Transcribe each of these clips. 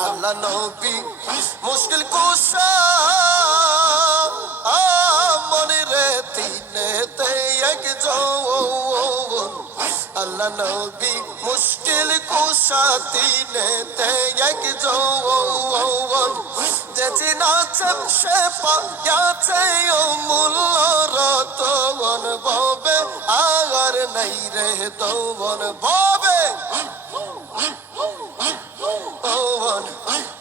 আল্লাহ নবী মুশকিল কুশা মনে রে তিনেতে একজন আল্লাহ নবী মুশকিল কুশা তিনেতে একজন যে চিনাছে সে পাইয়াছে অমূল্য রতন ববে আর নাই রে দৌন ববে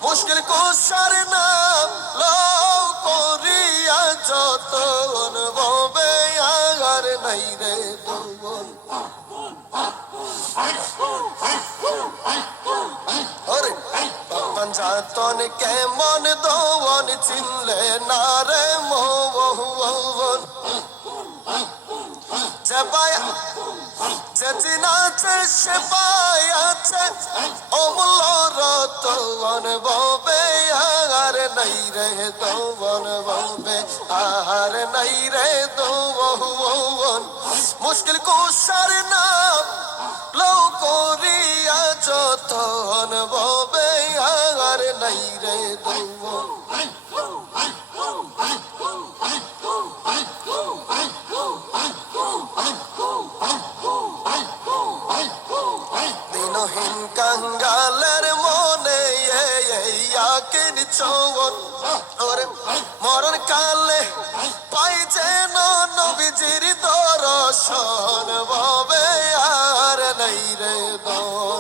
মুশকিল কুশার নাম লও করিয়া যতন ববে আর নাই রে দৌন যাতন কেমন দৌন চিনলে না রে মোহন যে চিনাছে সে পাইয়াছে অমূল্য রতন ববে আর নাই রে দৌন ববে আর নাই রে দৌন মুশকিল কুশার নাম লও করিয়া যতন ববে আর নাই রে দৌন দিনহীন কাঙ্গালের মনে ইয়াকিন চৌন ওরে মরণ কালে পাই যেন নবীজির দর্শন ববে আর নাই রে দৌন